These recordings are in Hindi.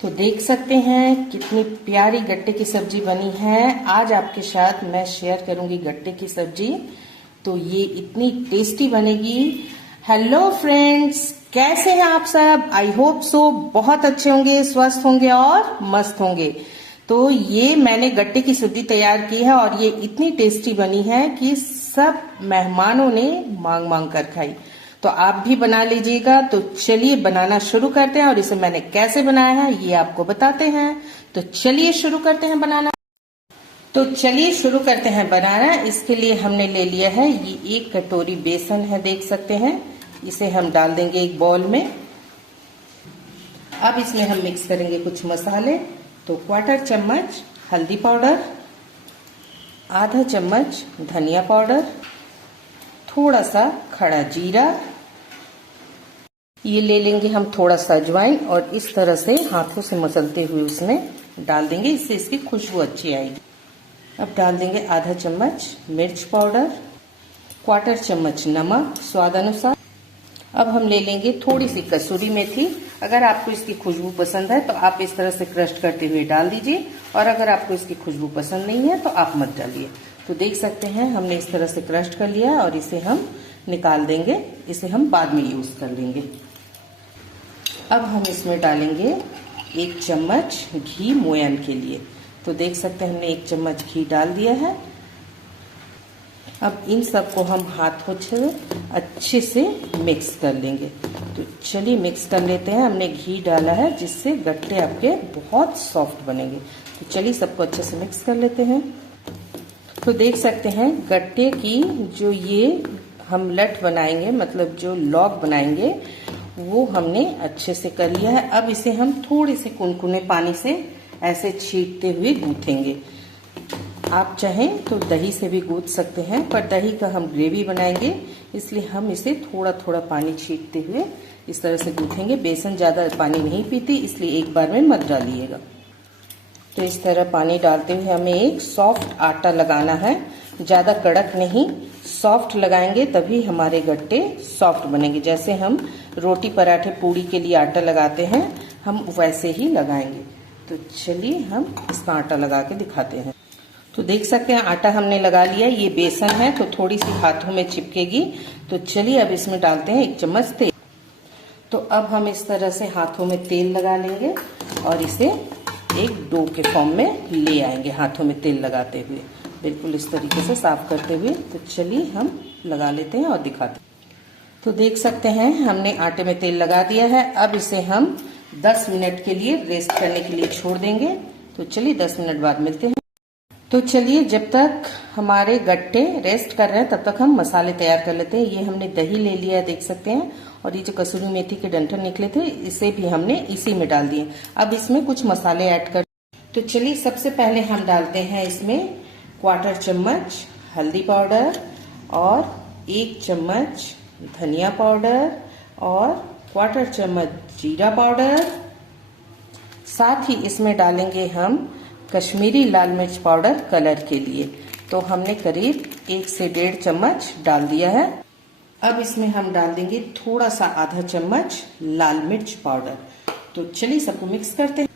तो देख सकते हैं कितनी प्यारी गट्टे की सब्जी बनी है। आज आपके साथ मैं शेयर करूंगी गट्टे की सब्जी। तो ये इतनी टेस्टी बनेगी। हेलो फ्रेंड्स, कैसे हैं आप सब? आई होप सो बहुत अच्छे होंगे, स्वस्थ होंगे और मस्त होंगे। तो ये मैंने गट्टे की सब्जी तैयार की है और ये इतनी टेस्टी बनी है कि सब मेहमानों ने मांग मांग कर खाई। तो आप भी बना लीजिएगा। तो चलिए बनाना शुरू करते हैं और इसे मैंने कैसे बनाया है ये आपको बताते हैं। तो चलिए शुरू करते हैं बनाना। इसके लिए हमने ले लिया है ये 1 कटोरी बेसन है, देख सकते हैं। इसे हम डाल देंगे एक बाउल में। अब इसमें हम मिक्स करेंगे कुछ मसाले। तो 1/4 चम्मच हल्दी पाउडर, आधा चम्मच धनिया पाउडर, थोड़ा सा खड़ा जीरा, ये ले लेंगे हम थोड़ा सा अजवाइन और इस तरह से हाथों से मसलते हुए उसमें डाल देंगे, इससे इसकी खुशबू अच्छी आएगी। अब डाल देंगे आधा चम्मच मिर्च पाउडर, 1/4 चम्मच नमक स्वाद अनुसार। अब हम ले लेंगे थोड़ी सी कसूरी मेथी। अगर आपको इसकी खुशबू पसंद है तो आप इस तरह से क्रश करते हुए डाल दीजिए, और अगर आपको इसकी खुशबू पसंद नहीं है तो आप मत डालिए। तो देख सकते हैं हमने इस तरह से क्रश कर लिया है और इसे हम निकाल देंगे। इसे हम बाद में यूज कर लेंगे। अब हम इसमें डालेंगे 1 चम्मच घी मोयन के लिए। तो देख सकते हैं हमने 1 चम्मच घी डाल दिया है। अब इन सबको हम हाथों से अच्छे से मिक्स कर लेंगे। तो चलिए मिक्स कर लेते हैं। हमने घी डाला है जिससे गट्टे आपके बहुत सॉफ्ट बनेंगे। तो चलिए सबको अच्छे से मिक्स कर लेते हैं। तो देख सकते हैं गट्टे की जो ये हम लट बनाएंगे, मतलब जो लॉग बनाएंगे, वो हमने अच्छे से कर लिया है। अब इसे हम थोड़े से कुनकुने पानी से ऐसे छींटते हुए गूंथेंगे। आप चाहें तो दही से भी गूंथ सकते हैं, पर दही का हम ग्रेवी बनाएंगे, इसलिए हम इसे थोड़ा थोड़ा पानी छींटते हुए इस तरह से गूंथेंगे। बेसन ज्यादा पानी नहीं पीती, इसलिए एक बार में मत डालिएगा। तो इस तरह पानी डालते हुए हमें एक सॉफ्ट आटा लगाना है, ज्यादा कड़क नहीं, सॉफ्ट लगाएंगे तभी हमारे गट्टे सॉफ्ट बनेंगे। जैसे हम रोटी पराठे पूड़ी के लिए आटा लगाते हैं, हम वैसे ही लगाएंगे। तो चलिए हम इसका आटा लगा के दिखाते हैं। तो देख सकते हैं आटा हमने लगा लिया। ये बेसन है तो थोड़ी सी हाथों में चिपकेगी। तो चलिए अब इसमें डालते हैं 1 चम्मच तेल। तो अब हम इस तरह से हाथों में तेल लगा लेंगे और इसे एक डो के फॉर्म में ले आएंगे, हाथों में तेल लगाते हुए, बिल्कुल इस तरीके से साफ करते हुए। तो चलिए हम लगा लेते हैं और दिखाते हैं। तो देख सकते हैं हमने आटे में तेल लगा दिया है। अब इसे हम 10 मिनट के लिए रेस्ट करने के लिए छोड़ देंगे। तो चलिए 10 मिनट बाद मिलते हैं। तो चलिए जब तक हमारे गट्टे रेस्ट कर रहे हैं तब तक हम मसाले तैयार कर लेते हैं। ये हमने दही ले लिया है, देख सकते हैं, और ये जो कसूरी मेथी के डंठल निकले थे इसे भी हमने इसी में डाल दिए। अब इसमें कुछ मसाले ऐड कर। तो चलिए सबसे पहले हम डालते हैं इसमें 1/4 चम्मच हल्दी पाउडर और 1 चम्मच धनिया पाउडर और 1/4 चम्मच जीरा पाउडर। साथ ही इसमें डालेंगे हम कश्मीरी लाल मिर्च पाउडर कलर के लिए। तो हमने करीब 1 से 1.5 चम्मच डाल दिया है। अब इसमें हम डाल देंगे थोड़ा सा आधा चम्मच लाल मिर्च पाउडर। तो चलिए सबको मिक्स करते हैं।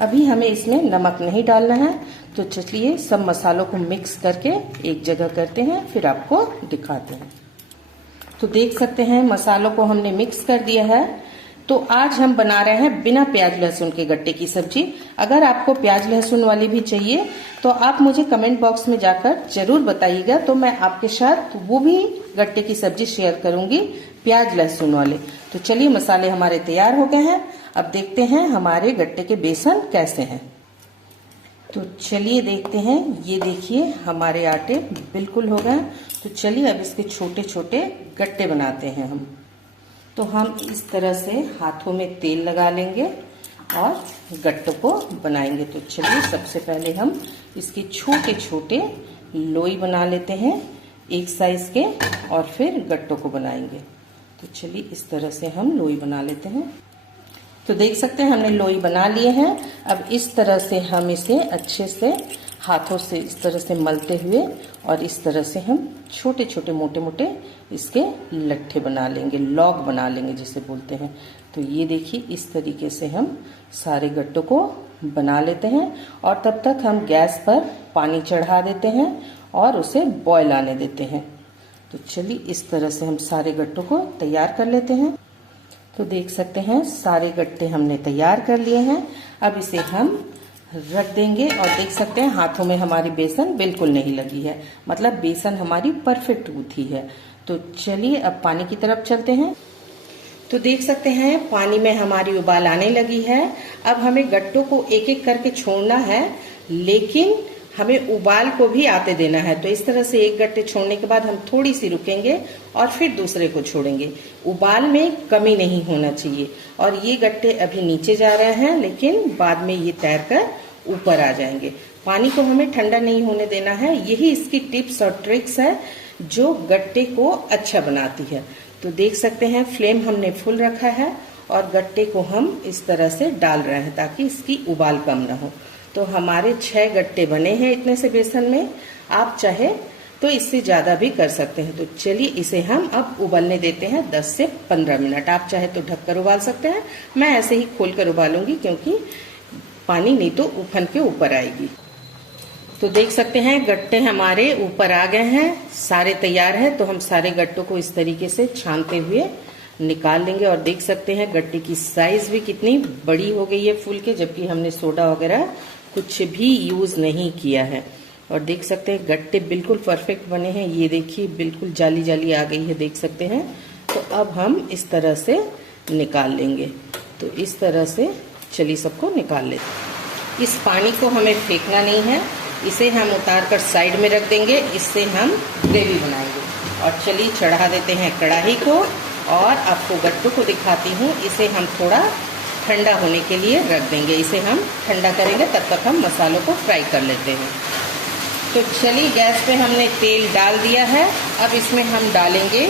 अभी हमें इसमें नमक नहीं डालना है। तो चलिए सब मसालों को मिक्स करके एक जगह करते हैं, फिर आपको दिखाते हैं। तो देख सकते हैं मसालों को हमने मिक्स कर दिया है। तो आज हम बना रहे हैं बिना प्याज लहसुन के गट्टे की सब्जी। अगर आपको प्याज लहसुन वाली भी चाहिए तो आप मुझे कमेंट बॉक्स में जाकर जरूर बताइएगा, तो मैं आपके साथ वो भी गट्टे की सब्जी शेयर करूंगी प्याज लहसुन वाले। तो चलिए मसाले हमारे तैयार हो गए हैं। अब देखते हैं हमारे गट्टे के बेसन कैसे हैं। तो चलिए देखते हैं। ये देखिए हमारे आटे बिल्कुल हो गए। तो चलिए अब इसके छोटे छोटे गट्टे बनाते हैं हम। तो हम इस तरह से हाथों में तेल लगा लेंगे और गट्टों को बनाएंगे। तो चलिए सबसे पहले हम इसके छोटे छोटे लोई बना लेते हैं एक साइज के, और फिर गट्टों को बनाएंगे। तो चलिए इस तरह से हम लोई बना लेते हैं। तो देख सकते हैं हमने लोई बना लिए हैं। अब इस तरह से हम इसे अच्छे से हाथों से इस तरह से मलते हुए और इस तरह से हम छोटे छोटे मोटे मोटे इसके लट्ठे बना लेंगे, लॉग बना लेंगे जिसे बोलते हैं। तो तो ये देखिए इस तरीके से हम सारे गट्टों को बना लेते हैं और तब तक हम गैस पर पानी चढ़ा देते हैं और उसे बॉयल आने देते हैं। तो चलिए इस तरह से हम सारे गट्टों को तैयार कर लेते हैं। तो देख सकते हैं सारे गट्टे हमने तैयार कर लिए हैं। अब इसे हम रख देंगे और देख सकते हैं हाथों में हमारी बेसन बिल्कुल नहीं लगी है, मतलब बेसन हमारी परफेक्ट गूंथी है। तो चलिए अब पानी की तरफ चलते हैं। तो देख सकते हैं पानी में हमारी उबाल आने लगी है। अब हमें गट्टों को एक एक करके छोड़ना है, लेकिन हमें उबाल को भी आते देना है। तो इस तरह से एक गट्टे छोड़ने के बाद हम थोड़ी सी रुकेंगे और फिर दूसरे को छोड़ेंगे। उबाल में कमी नहीं होना चाहिए। और ये गट्टे अभी नीचे जा रहे हैं, लेकिन बाद में ये तैर कर ऊपर आ जाएंगे। पानी को हमें ठंडा नहीं होने देना है। यही इसकी टिप्स और ट्रिक्स है जो गट्टे को अच्छा बनाती है। तो देख सकते हैं फ्लेम हमने फुल रखा है और गट्टे को हम इस तरह से डाल रहे हैं ताकि इसकी उबाल कम ना हो। तो हमारे 6 गट्टे बने हैं इतने से बेसन में। आप चाहे तो इससे ज्यादा भी कर सकते हैं। तो चलिए इसे हम अब उबलने देते हैं 10 से 15 मिनट। आप चाहे तो ढककर उबाल सकते हैं। मैं ऐसे ही खोलकर उबालूंगी क्योंकि पानी नहीं तो उफन के ऊपर आएगी। तो देख सकते हैं गट्टे हमारे ऊपर आ गए हैं, सारे तैयार हैं। तो हम सारे गट्टों को इस तरीके से छानते हुए निकाल लेंगे और देख सकते हैं गट्टे की साइज भी कितनी बड़ी हो गई है फूल के, जबकि हमने सोडा वगैरह कुछ भी यूज नहीं किया है। और देख सकते हैं गट्टे बिल्कुल परफेक्ट बने हैं। ये देखिए बिल्कुल जाली जाली आ गई है, देख सकते हैं। तो अब हम इस तरह से निकाल लेंगे। तो इस तरह से चलिए सबको निकाल लेते हैं। इस पानी को हमें फेंकना नहीं है, इसे हम उतार कर साइड में रख देंगे। इससे हम ग्रेवी बनाएंगे। और चलिए चढ़ा देते हैं कढ़ाई को और आपको गट्टों को दिखाती हूँ। इसे हम थोड़ा ठंडा होने के लिए रख देंगे। इसे हम ठंडा करेंगे, तब तक हम मसालों को फ्राई कर लेते हैं। तो चलिए गैस पे हमने तेल डाल दिया है। अब इसमें हम डालेंगे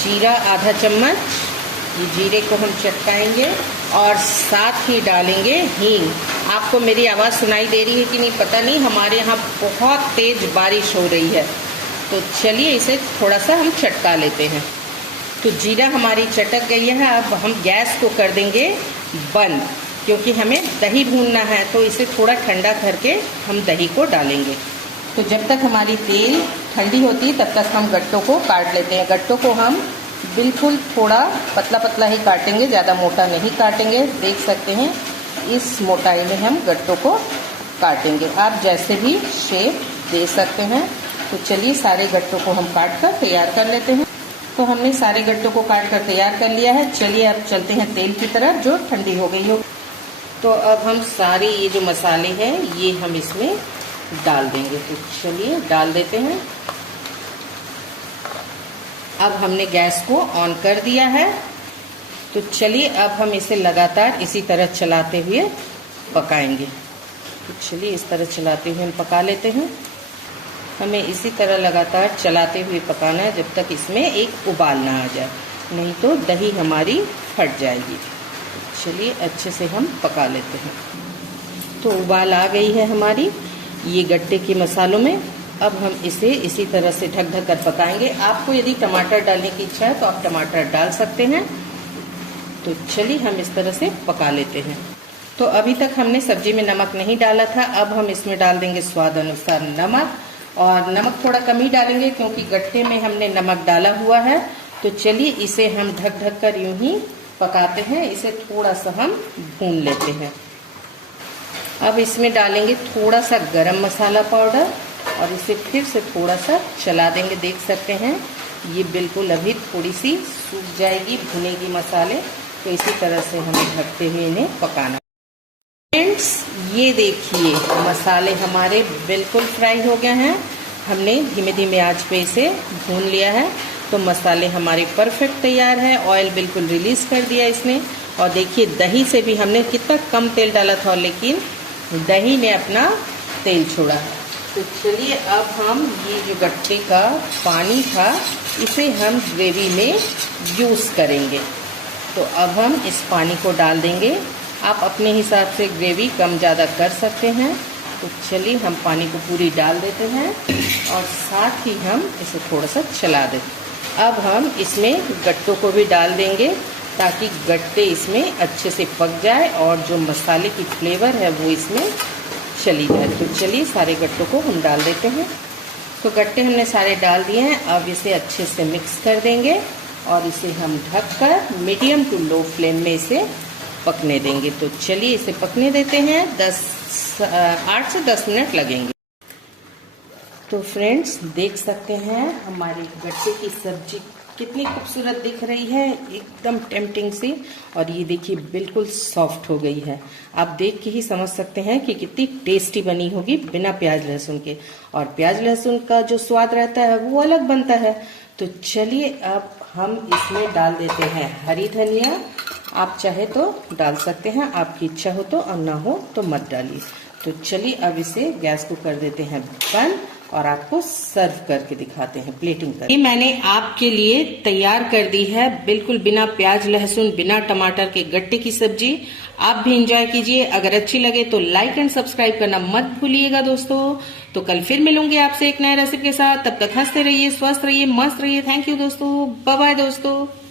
जीरा आधा चम्मच। ये जीरे को हम चटकाएंगे और साथ ही डालेंगे हींग। आपको मेरी आवाज़ सुनाई दे रही है कि नहीं पता नहीं, हमारे यहाँ बहुत तेज बारिश हो रही है। तो चलिए इसे थोड़ा सा हम चटका लेते हैं। तो जीरा हमारी चटक गई है। अब हम गैस को कर देंगे बंद, क्योंकि हमें दही भूनना है। तो इसे थोड़ा ठंडा करके हम दही को डालेंगे। तो जब तक हमारी तेल ठंडी होती है तब तक हम गट्टों को काट लेते हैं। गट्टों को हम बिल्कुल थोड़ा पतला पतला ही काटेंगे, ज़्यादा मोटा नहीं काटेंगे। देख सकते हैं इस मोटाई में हम गट्टों को काटेंगे। आप जैसे भी शेप दे सकते हैं। तो चलिए सारे गट्टों को हम काट कर तैयार कर लेते हैं। तो हमने सारे गट्टों को काट कर तैयार कर लिया है। चलिए अब चलते हैं तेल की तरफ जो ठंडी हो गई हो। तो अब हम सारे ये जो मसाले हैं ये हम इसमें डाल देंगे। तो चलिए डाल देते हैं। अब हमने गैस को ऑन कर दिया है। तो चलिए अब हम इसे लगातार इसी तरह चलाते हुए पकाएंगे। तो चलिए इस तरह चलाते हुए हम पका लेते हैं। हमें इसी तरह लगातार चलाते हुए पकाना है जब तक इसमें एक उबाल ना आ जाए, नहीं तो दही हमारी फट जाएगी। तो चलिए अच्छे से हम पका लेते हैं। तो उबाल आ गई है हमारी ये गट्टे के मसालों में। अब हम इसे इसी तरह से ढक ढक कर पकाएंगे। आपको यदि टमाटर डालने की इच्छा है तो आप टमाटर डाल सकते हैं। तो चलिए हम इस तरह से पका लेते हैं। तो अभी तक हमने सब्जी में नमक नहीं डाला था। अब हम इसमें डाल देंगे स्वाद अनुसार नमक, और नमक थोड़ा कम ही डालेंगे क्योंकि गट्टे में हमने नमक डाला हुआ है। तो चलिए इसे हम ढक ढक कर यूं ही पकाते हैं। इसे थोड़ा सा हम भून लेते हैं। अब इसमें डालेंगे थोड़ा सा गरम मसाला पाउडर और इसे फिर से थोड़ा सा चला देंगे। देख सकते हैं ये बिल्कुल अभी थोड़ी सी सूख जाएगी, भुनेगी मसाले। तो इसी तरह से हमें ढकते हुए इन्हें पकाना। फ्रेंड्स ये देखिए मसाले हमारे बिल्कुल फ्राई हो गए हैं। हमने धीमे धीमे आंच पे इसे भून लिया है। तो मसाले हमारे परफेक्ट तैयार है। ऑयल बिल्कुल रिलीज कर दिया इसने। और देखिए दही से भी हमने कितना कम तेल डाला था, लेकिन दही ने अपना तेल छोड़ा है। तो चलिए अब हम ये जो गट्टे का पानी था इसे हम ग्रेवी में यूज़ करेंगे। तो अब हम इस पानी को डाल देंगे। आप अपने हिसाब से ग्रेवी कम ज़्यादा कर सकते हैं। तो चलिए हम पानी को पूरी डाल देते हैं और साथ ही हम इसे थोड़ा सा चला देते हैं। अब हम इसमें गट्टों को भी डाल देंगे ताकि गट्टे इसमें अच्छे से पक जाए और जो मसाले की फ्लेवर है वो इसमें चली जाए। तो चलिए सारे गट्टों को हम डाल देते हैं। तो गट्टे हमने सारे डाल दिए हैं। अब इसे अच्छे से मिक्स कर देंगे और इसे हम ढककर मीडियम टू लो फ्लेम में इसे पकने देंगे। तो चलिए इसे पकने देते हैं। 8 से 10 मिनट लगेंगे। तो फ्रेंड्स देख सकते हैं हमारी गट्टे की सब्जी कितनी खूबसूरत दिख रही है, एकदम टेम्पटिंग सी। और ये देखिए बिल्कुल सॉफ्ट हो गई है। आप देख के ही समझ सकते हैं कि कितनी टेस्टी बनी होगी बिना प्याज लहसुन के। और प्याज लहसुन का जो स्वाद रहता है वो अलग बनता है। तो चलिए अब हम इसमें डाल देते हैं हरी धनिया। आप चाहे तो डाल सकते हैं, आपकी इच्छा हो तो, और ना हो तो मत डालिए। तो चलिए अब इसे गैस को कर देते हैं बंद और आपको सर्व करके दिखाते हैं, प्लेटिंग करके। मैंने आपके लिए तैयार कर दी है बिल्कुल बिना प्याज लहसुन बिना टमाटर के गट्टे की सब्जी। आप भी एंजॉय कीजिए। अगर अच्छी लगे तो लाइक एंड सब्सक्राइब करना मत भूलिएगा दोस्तों। तो कल फिर मिलूंगी आपसे एक नए रेसिपी के साथ। तब तक हंसते रहिए, स्वस्थ रहिए, मस्त रहिए। थैंक यू दोस्तों, बाय बाय दोस्तों।